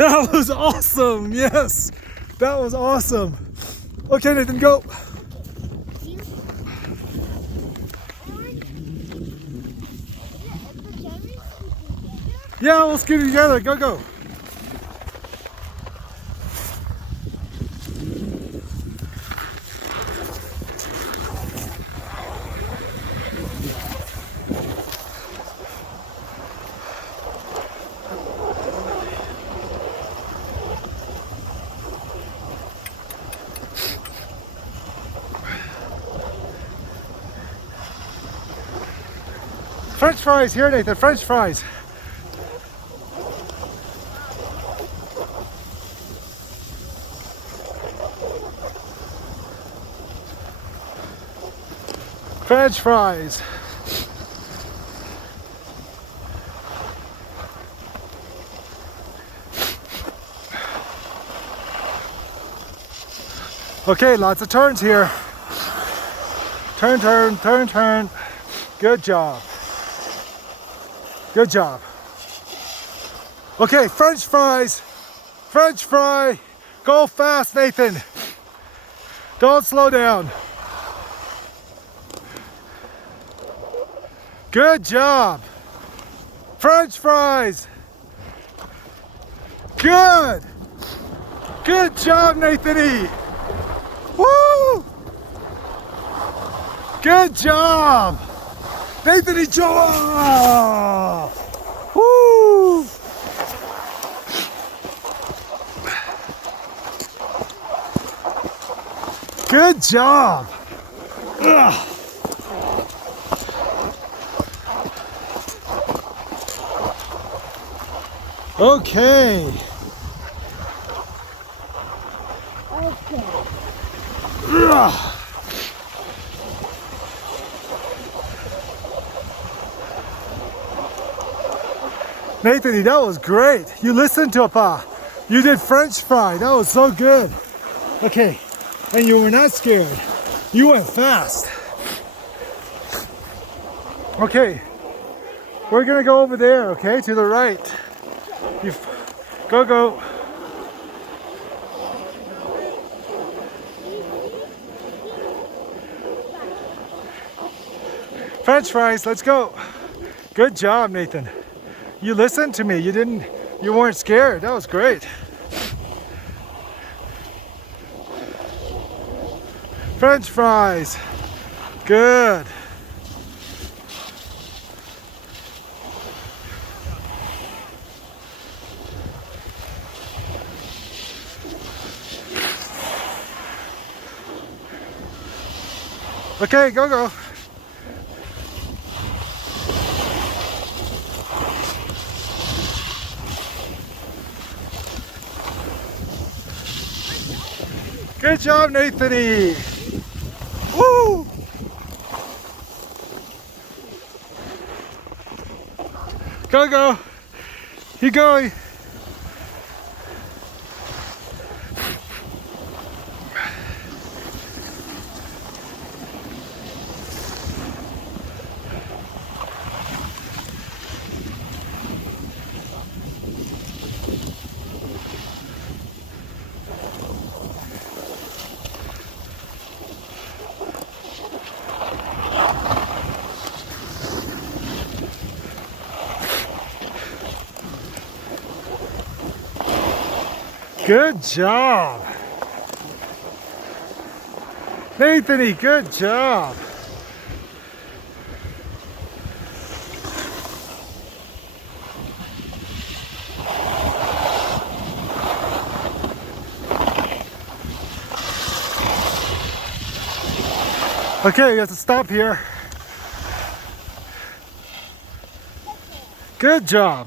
That was awesome. Yes, that was awesome. Okay, Nathan, go. Yeah, we'll scoot together. Go, go. French fries here, Nathan. French fries. French fries. Okay, lots of turns here. Turn, turn, turn, turn. Good job. Good job. Okay, French fries. French fry. Go fast, Nathan. Don't slow down. Good job. French fries. Good. Good job, Nathan E. Woo! Good job. Nathan E. Joel. Woo! Good job. Ugh. Okay. Ugh. Nathan, that was great. You listened to Pa. You did French fry. That was so good. Okay, and you were not scared. You went fast. Okay, we're gonna go over there, okay, to the right. You go, go. French fries, let's go. Good job, Nathan. You listened to me. You weren't scared. That was great. French fries. Good. Okay, go, go. Good job, Nathan E. Woo! Go, go. Keep going. Good job. Nathan, good job. Okay, we have to stop here. Good job.